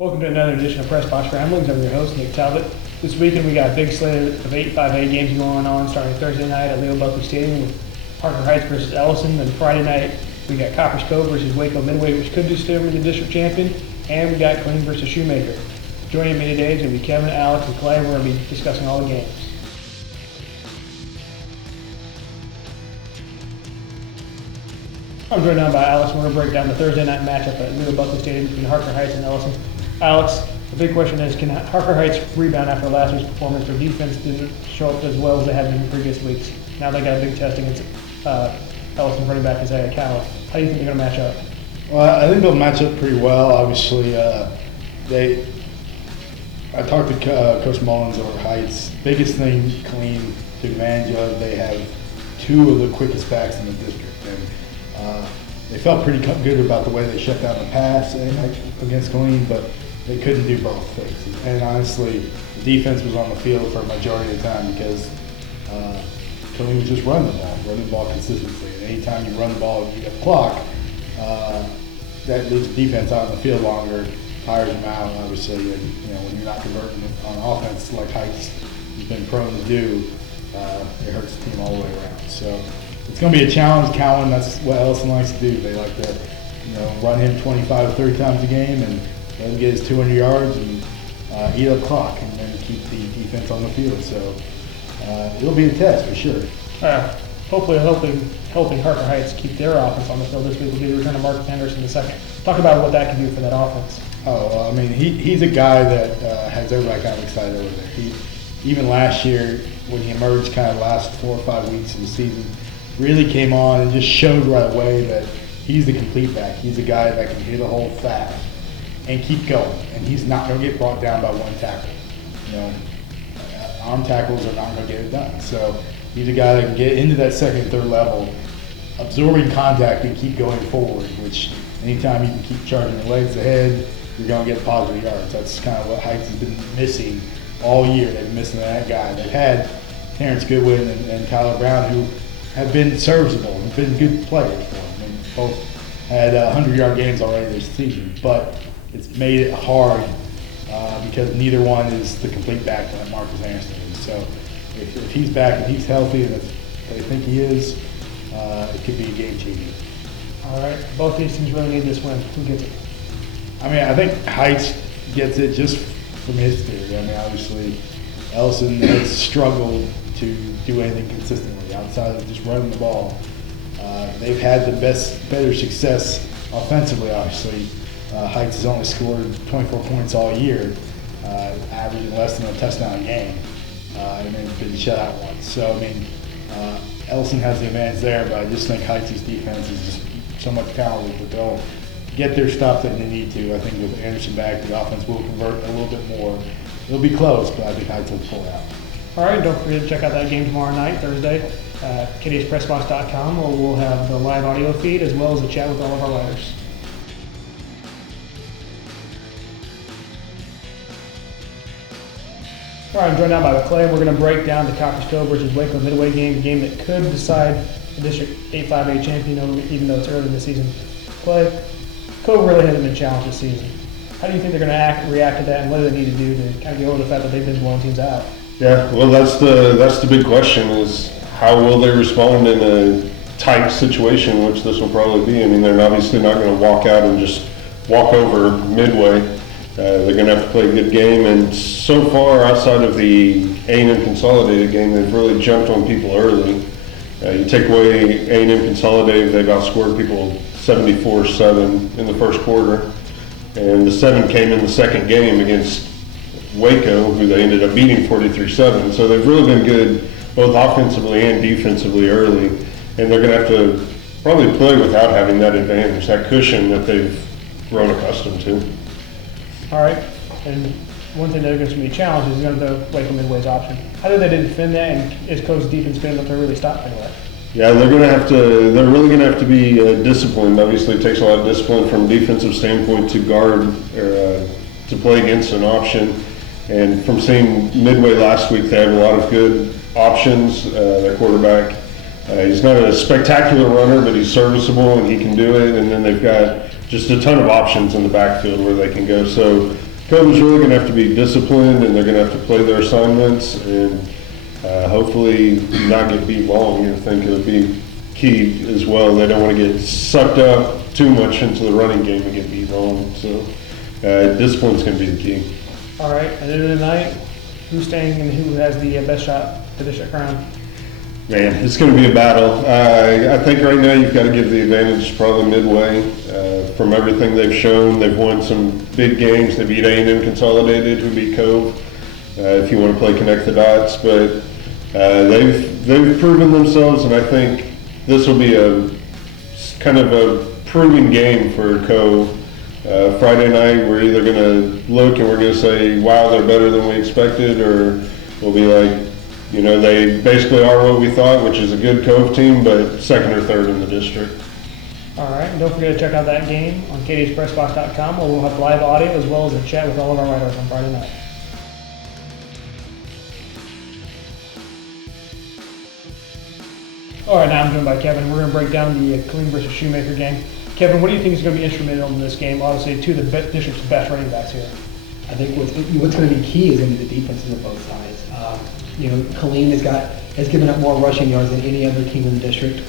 Welcome to another edition of Pressbox Ramblings. I'm your host, Nick Talbot. This weekend we got a big slate of 8 5A games going on starting Thursday night at Leo Buckley Stadium with Harker Heights versus Ellison. Then Friday night we got Copperas Cove versus Waco Midway, which could determine the district champion. And we got Killeen versus Shoemaker. Joining me today is going to be Kevin, Alex, and Clay. We're going to be discussing all the games. I'm joined now by Alex. We're going to break down the Thursday night matchup at Leo Buckley Stadium between Harker Heights and Ellison. Alex, the big question is, can Harker Heights rebound after last week's performance? Their defense didn't show up as well as they had in previous weeks. Now they got a big test against Ellison running back Isaiah Cowell. How do you think they're going to match up? Well, I think they'll match up pretty well. Obviously, I talked to Coach Mullins over Heights. Biggest thing Killeen took advantage of, they have two of the quickest backs in the district. And they felt pretty good about the way they shut down the pass against Killeen, but they couldn't do both things. And honestly, the defense was on the field for a majority of the time because Killeen was just running the ball consistently. And anytime you run the ball and you get the clock, that leaves the defense out on the field longer, tires them out, obviously. And when you're not converting on offense like Heights has been prone to do, it hurts the team all the way around. So it's going to be a challenge. Cowan, that's what Ellison likes to do. They like to, run him 25 to 30 times a game and let him get his 200 yards and eat up clock and then keep the defense on the field. So it'll be a test for sure. Hopefully helping Harker Heights keep their offense on the field this week will be the return of Marcus Henderson II. Talk about what that can do for that offense. Oh, he's a guy that has everybody kind of excited over there. Even last year, when he emerged kind of last 4 or 5 weeks of the season, really came on and just showed right away that he's the complete back. He's a guy that can hit a hole fast and keep going, and he's not going to get brought down by one tackle. Arm tackles are not going to get it done. So he's a guy that can get into that second, third level, absorbing contact and keep going forward, which anytime you can keep charging your legs ahead, you're going to get positive yards. That's kind of what Heights has been missing all year. They've been missing that guy. They've had Terrence Goodwin and Tyler Brown, who have been serviceable and been good players for them. And both had 100-yard games already this season, but it's made it hard because neither one is the complete back that Marcus Anderson is. So if he's back and he's healthy, and they think he is, it could be a game changer. All right, both these teams really need this win. Who gets it? I think Heights gets it just from history. Obviously, Ellison has struggled to do anything consistently outside of just running the ball. They've had better success offensively, obviously. Heights has only scored 24 points all year, averaging less than a touchdown a game, and then been shut out once. So, Ellison has the advantage there, but I just think Heights' defense is just so much talented that they'll get their stuff that they need to. I think with Anderson back, the offense will convert a little bit more. It'll be close, but I think Heights will pull it out. All right, don't forget to check out that game tomorrow night, Thursday, at kdspressbox.com, where we'll have the live audio feed as well as a chat with all of our writers. All right, I'm joined now by Clay. We're going to break down the Copperas Cove versus Waco Midway game, a game that could decide the District 8 5A champion, even though it's early in the season. Clay, Cove really hasn't been challenged this season. How do you think they're going to react to that, and what do they need to do to kind of get over the fact that they've been blowing teams out? Yeah, well, that's the big question is how will they respond in a tight situation, which this will probably be. They're obviously not going to walk out and just walk over Midway. They're going to have to play a good game, and so far, outside of the A&M Consolidated game, they've really jumped on people early. You take away A&M Consolidated, they've outscored people 74-7 in the first quarter, and the 7 came in the second game against Waco, who they ended up beating 43-7. So they've really been good both offensively and defensively early, and they're going to have to probably play without having that advantage, that cushion that they've grown accustomed to. All right, and one thing that is going to be a challenge is the Waco Midway's option. How do they defend that, and is Coach's defense been able to really stop anyway? Yeah, they're really going to have to be disciplined. Obviously, it takes a lot of discipline from a defensive standpoint to guard or to play against an option. And from seeing Midway last week, they have a lot of good options. Their quarterback, he's not a spectacular runner, but he's serviceable and he can do it. And then they've got just a ton of options in the backfield where they can go. So Cove is really going to have to be disciplined, and they're going to have to play their assignments, and hopefully not get beat long. I think it would be key as well. They don't want to get sucked up too much into the running game and get beat long. So discipline's going to be the key. All right, at the end of the night, who's staying and who has the best shot to the district crown? Man, it's going to be a battle. I think right now you've got to give the advantage to probably Midway. From everything they've shown, they've won some big games. They beat A&M Consolidated, who beat Cove, if you want to play connect the dots. But they've proven themselves, and I think this will be a kind of a proving game for Cove. Friday night, we're either going to look and we're going to say, wow, they're better than we expected, or we'll be like, you know, they basically are what we thought, which is a good Cove team, but second or third in the district. All right, and don't forget to check out that game on kdhpressbox.com, where we'll have live audio as well as a chat with all of our writers on Friday night. All right, now I'm joined by Kevin. We're going to break down the Killeen versus Shoemaker game. Kevin, what do you think is going to be instrumental in this game? Obviously, two of the district's best running backs here. I think what's going to be key is going to be the defenses of both sides. Killeen has given up more rushing yards than any other team in the district,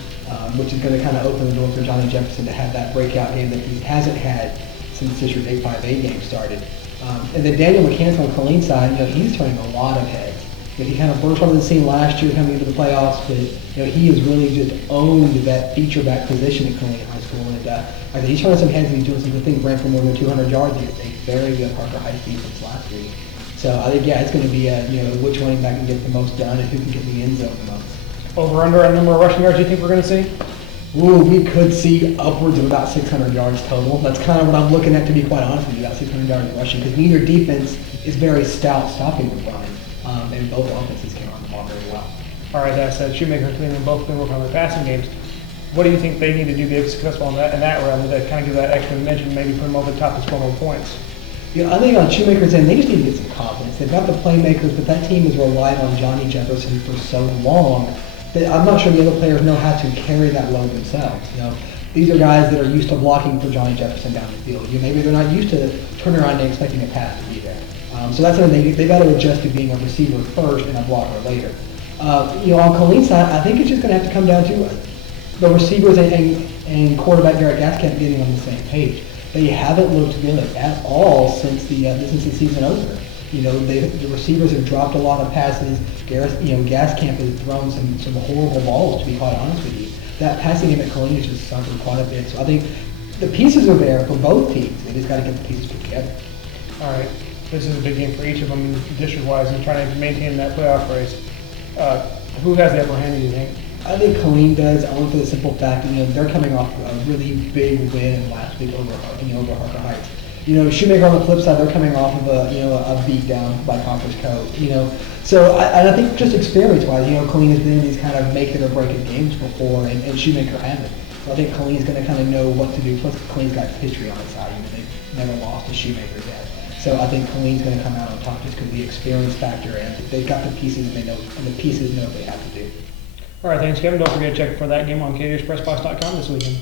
which is going to kind of open the door for Johnny Jefferson to have that breakout game that he hasn't had since district 8-5-8 game started. And then Daniel McCants on Killeen's side, he's turning a lot of heads. He kind of burst onto the scene last year coming into the playoffs, but he has really just owned that feature back position at Killeen High School. And I think he's turning some heads and he's doing some good things. Ran for more than 200 yards against a very good Harker Heights defense last week. So I think it's going to be which running back can get the most done and who can get in the end zone the most. Over under a number of rushing yards you think we're going to see? Ooh, we could see upwards of about 600 yards total. That's kind of what I'm looking at, to be quite honest with you, about 600 yards rushing, because neither defense is very stout stopping the run, and both offenses can run the ball very well. All right, that said, Shoemaker and Killeen have both been working on their passing games. What do you think they need to do to be successful in that realm, to kind of give that extra dimension, maybe put them over the top and score more points? I think on Shoemaker's end, they just need to get some confidence. They've got the playmakers, but that team has relied on Johnny Jefferson for so long that I'm not sure the other players know how to carry that load themselves. These are guys that are used to blocking for Johnny Jefferson down the field. Maybe they're not used to turning around and expecting a pass to be there. So that's something they've got to adjust to being a receiver first and a blocker later. On Killeen's side, I think it's just going to have to come down to the receivers and quarterback Garrett Gaskamp getting on the same page. They haven't looked good at all since the season opener. The receivers have dropped a lot of passes. Gaskamp has thrown some horrible balls, to be quite honest with you. That passing game at Killeen has just suffered quite a bit. So I think the pieces are there for both teams. They just got to get the pieces put together. All right, this is a big game for each of them district-wise and trying to maintain that playoff race. Who has the upper hand, do you think? I think Killeen does, only for the simple fact that they're coming off a really big win last week over Harker Heights. Shoemaker on the flip side, they're coming off of a beat down by Copperas Cove. So I think just experience-wise, Killeen has been in these kind of make it or break it games before, and Shoemaker hasn't. So I think Killeen's going to kind of know what to do. Plus, Killeen's got history on its side. They've never lost to Shoemaker yet. So I think Killeen's going to come out on top just because of the experience factor, and they've got the pieces and the pieces know what they have to do. All right, thanks, Kevin. Don't forget to check for that game on kdhpressbox.com this weekend.